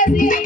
Boleh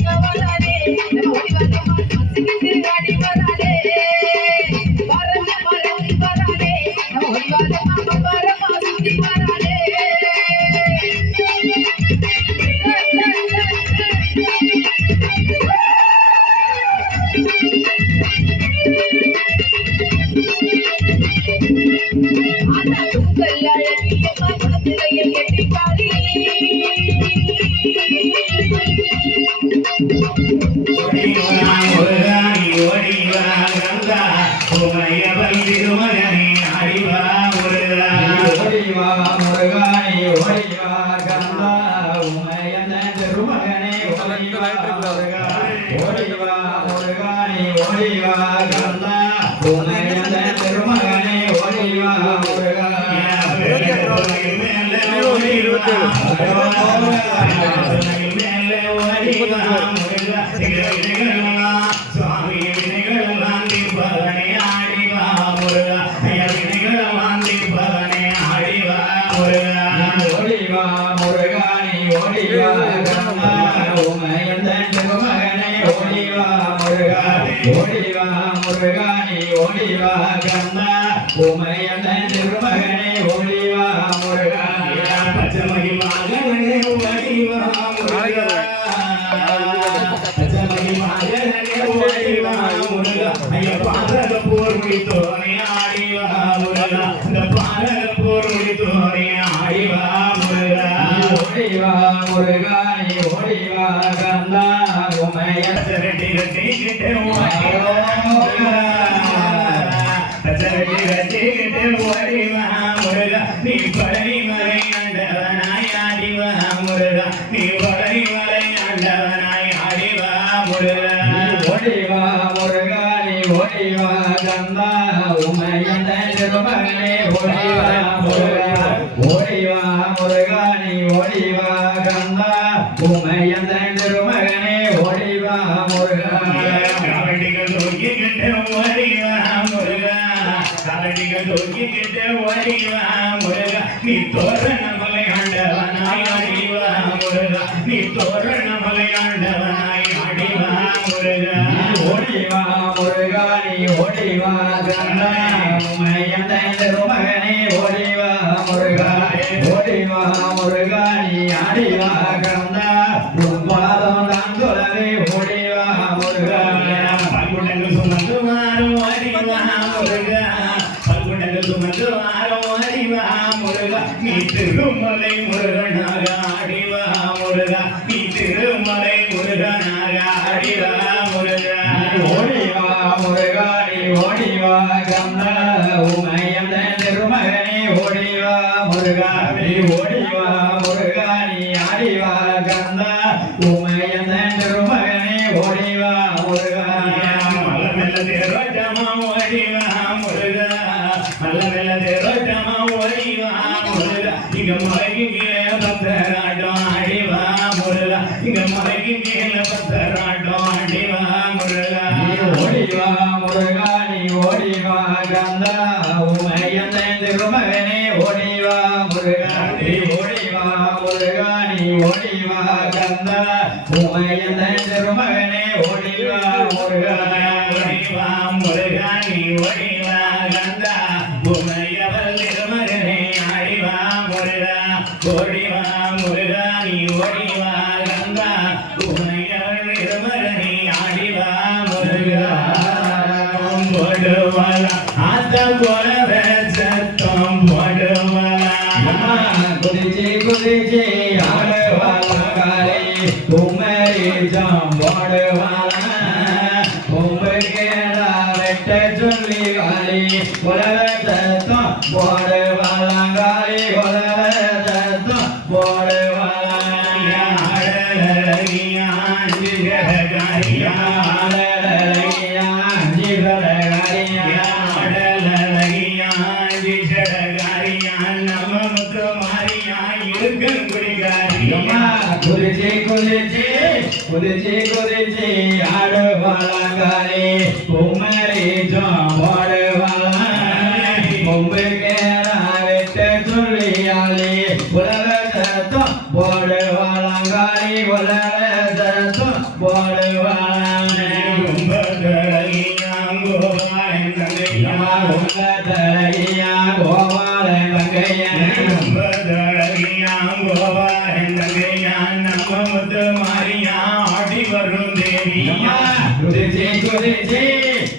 மாறியா ஆடி வரும் தேவியா குதிச்சு குதிச்சு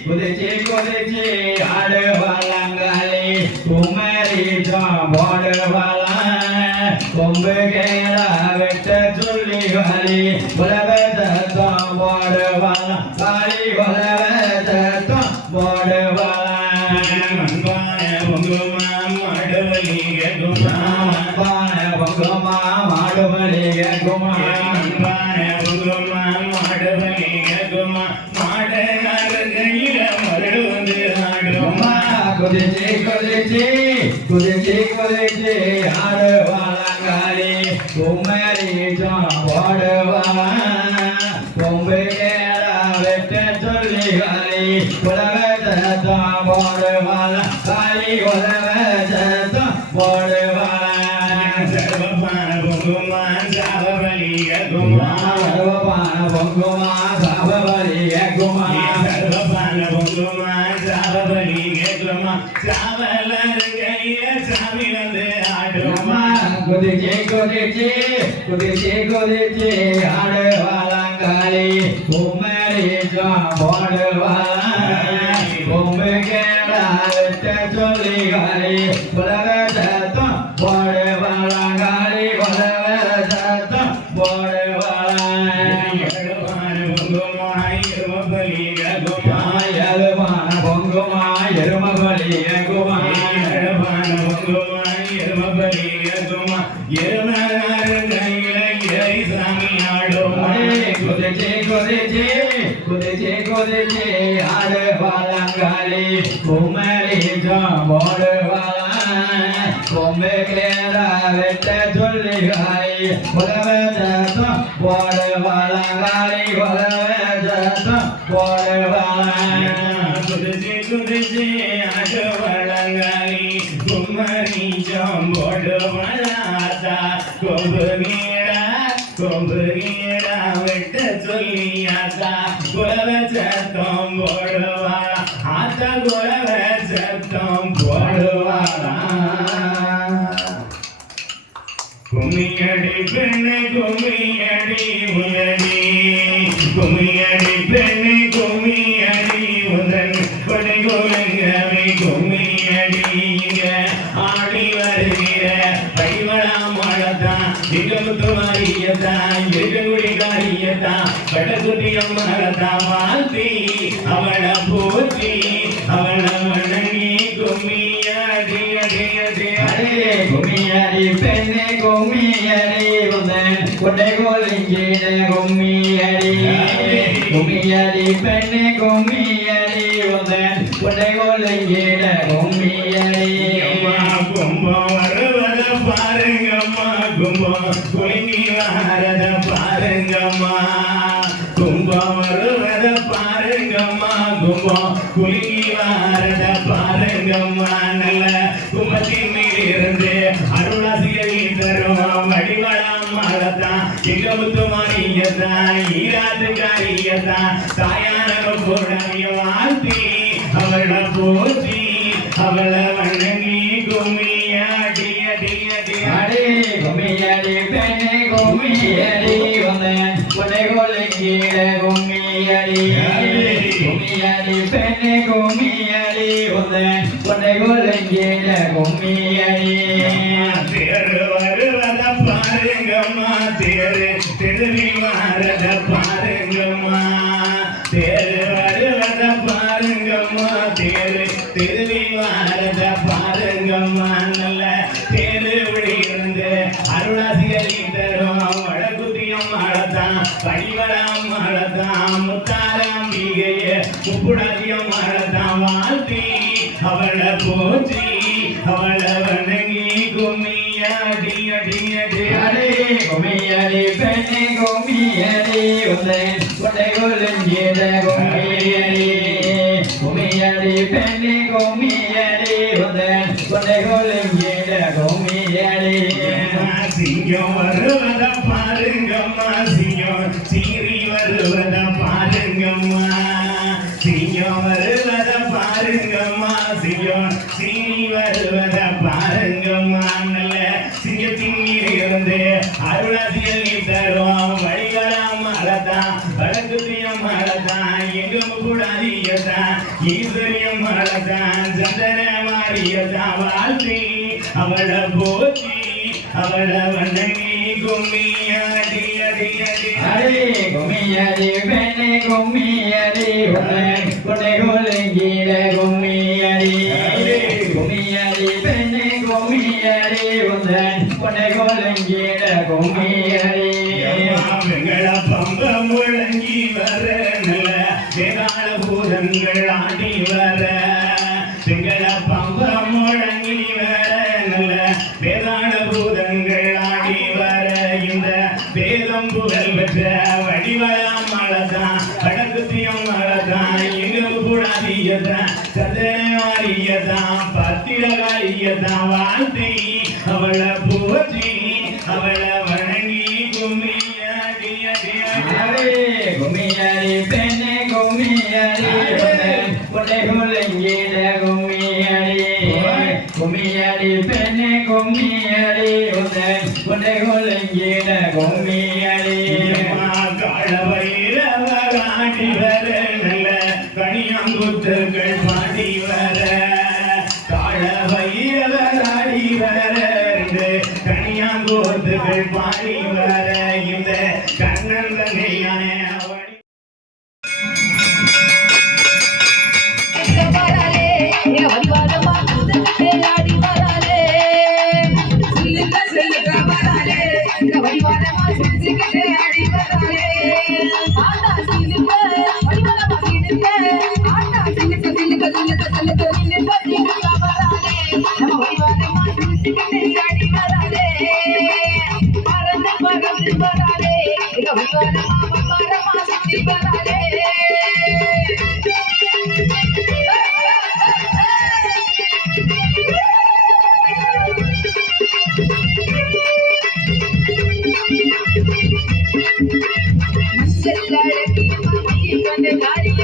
குதிச்சு குதிச்சு ஆடுவாளங்காலே குமரி போடுவாள கொம்பு கேரா வெட்ட சொல்லி காலி உலகத்தான் போடுவாள காலி உலகத்தான் போடுவாள குதிச்சு குதிச்சு குதிச்சு குதிச்சு ஆடுவாளங்காலே குமரி போடுவாள கொம்பு கேரா வெட்ட சொல்லி காலி உலகத்தான் போடுவாள காலி உலகத்தான் போடுவாள சர்வபான பொங்குமான் சாபபலிய குமார் சர்வபான பொங்குமான் சாபபலிய குமார் சர்வபான பொங்குமான் சாபபலிய குமார் சாவலர் கைய சாமி வந்து ஆடுமா குதிச்சு குதிச்சு குதிச்சு குதிச்சு ஆடுவாளங்காலே குமரி போடுவாள கொம்பு கேரா வெட்ட சொல்லி காலி உலகத்தான் போடுவாளங்காலே உலகத்தான் போடுவாள எருமான பொங்குமா எருமபலிய குமா குதிச்சு குதிச்சு குதிச்சு குதிச்சு ஆடுவாளங்காலே குமரி போடுவாள கொம்பு கேரா வெட்ட சொல்லி காலி உலகத்தான் போடுவாளங்காலே உலகத்தான் போடுவாள குதிச்சு குதிச்சு ஆடுவாளங்காலே குமரி போடுவாளா கொம்பு கீழா வெட்ட சொல்லியாத்தா குலவ சத்தம் போடுவாளா ஆத்தா குலவ சத்தம் போடுவாளா கும்மியடி பெண்ணை கும்மியடி உதடி கும்மியடி பெண்ணை கும்மியடி உதன் கொடைகோலங்கவை கும்மியடி இங்க ஆடி வருகிற கைவளாம் மழத்தான் திகமுத்துமாரியத்தான் எகுடிகாரியத்தான் கடகுடி அம்மளத்தான் வாழ்த்தி அவளை போற்றி அவளை வணங்கி கும்மியடி அடி அடி அடே கும்மியடி பெண்ணே கும்மியடி உதன் கொடைகோலங்கிட கும்மியடி கும்மியடி பெண்ணே கும்மியடி உதன் கொடைகோலங்கிட கும்மியடி கும்பம் வருவத பாருங்கம்மா கும்பம் குலுங்கி வாரத பாருங்கம்மா கும்பம் வருவத பாருங்கம்மா கும்பம் குலுங்கி வாரத பாருங்கம்மா நல்ல கும்பத்தின் மேல் இருந்து அருளாசியை தரும் வடிவளாம் மலத்தான் திகமுத்துமாரியத்தான் ஈராதுகாரியத்தான் தாயான கூடவிய வாழ்த்தி அவளை போற்றி அவளை வணங்கி கும்மியடி அடி அடி அடே கும்மியடி பெண்ணே கும்மியடி உதன் கொடைகோலங்கிட கும்மியடி கும்மியடி பெண்ணே கும்மியடி உதன் கொடைகோலங்கிட கும்மியடி தேரு வருவத பாருங்கம்மா தேரு திருவி மாறத பாருங்கம்மா தேரு வருவத பாருங்கம்மா தேரு திருவி மாறத பாருங்கம்மா நல்ல தேரு விழியிருந்து அருளாசிகளை தரும் வடகுத்தியம் ஆளத்தான் படிவராம் ஆளத்தான் முத்தாராம் ஈகைய முப்புடாதியம் ஆளத்தான் வாழ்த்தி அவளை போற்றி அவளை வணங்கி கும்மியடி அடி அடி அடே கும்மியடி பெண்ணே கும்மியடி உதன் கொடைகோலங்கிட கும்மியடி கும்மியடி பெண்ணே கும்மியடி உதன் கொடைகோலங்கிட கும்மியடி சிங்கம் வருவத பாருங்கம்மா சிங்கம் சீறி வருவத பாருங்கம்மா சிங்கம் வருவத பாருங்கம்மா சிங்கம் சீறி வருவத பாருங்கம்மா நல்ல சிங்கத்தின் மீது இருந்து அருளாசியல் தரும் வழிவ ஈஸ்வரியம் மலதான் சந்தன மாரியதான் வாழ்த்தி அவளை போற்றி அவளை வணங்கி கும்மியாடி அடி அடி அடி கும்மியடி பெண்ணே கும்மியடி கொண்டை கொலங்கிட கும்மியடி கும்மியடி பெண்ணே கும்மியடி கொண்டை கொலங்கிட கும்மியடி வெங்கள பம்பம் முழங்கி வர நல்ல வேதாள பூதங்கள் ஆடி வர வெங்கள பம்பம் முழங்கி வர நல்ல வேதாள பூதங்கள் ஆடி வர இந்த வேதம் புகழ் பெற்ற வடிவலாம் மலதான் வடக்குத்தியம் மலதான் எங்களுக்கு கூடாதியதான் சதனவாரியதான் பத்திரகாரியதான் வாழ்த்தி அவளை போற்றி அவளை வணங்கி கும்மியாடி அடி அடி கும்மியடி பெண்ணே கும்மியடி கொண்டை கொலங்கிட கும்மியடி கும்மியடி பெண்ணே கும்மியடி கொண்டை கொலங்கிட கும்மியடி காடி வர நல்ல கனியாங்குத்தர்கள் பாடி வர கால வைரவராடி வர கனியாங்கோத்துகள் பாடி வர இந்த கண்ணன் தங்கையான அவடி Bye.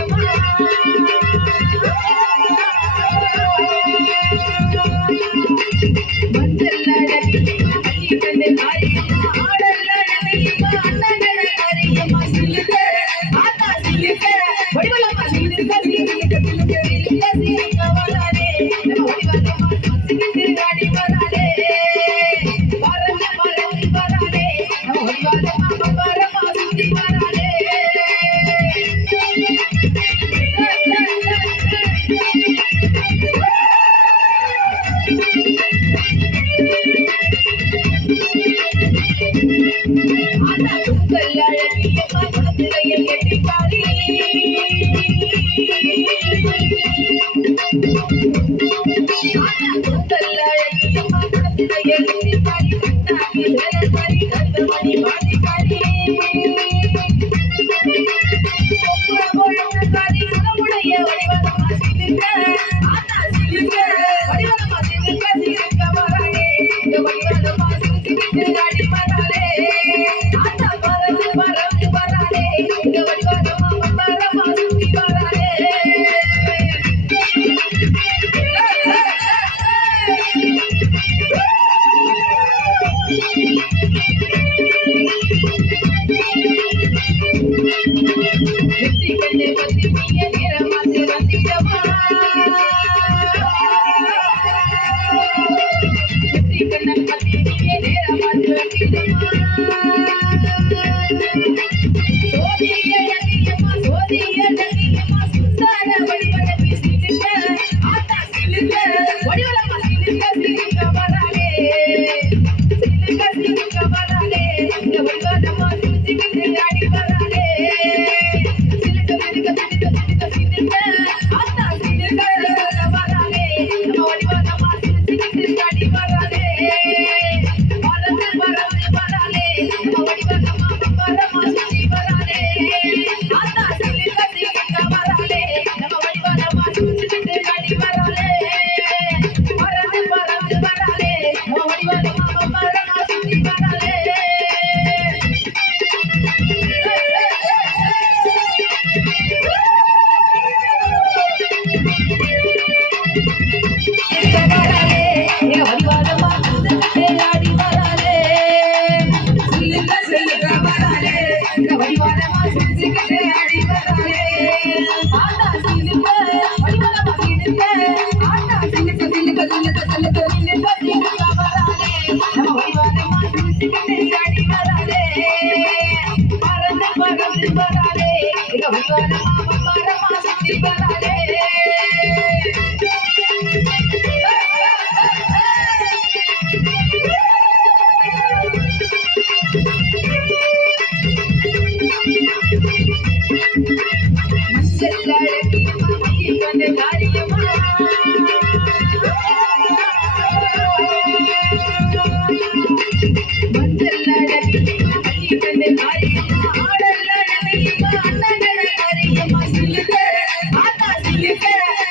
வந்து வராளே எங்க உயிரான மாமா மரமா சுத்தி வராளே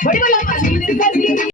What do you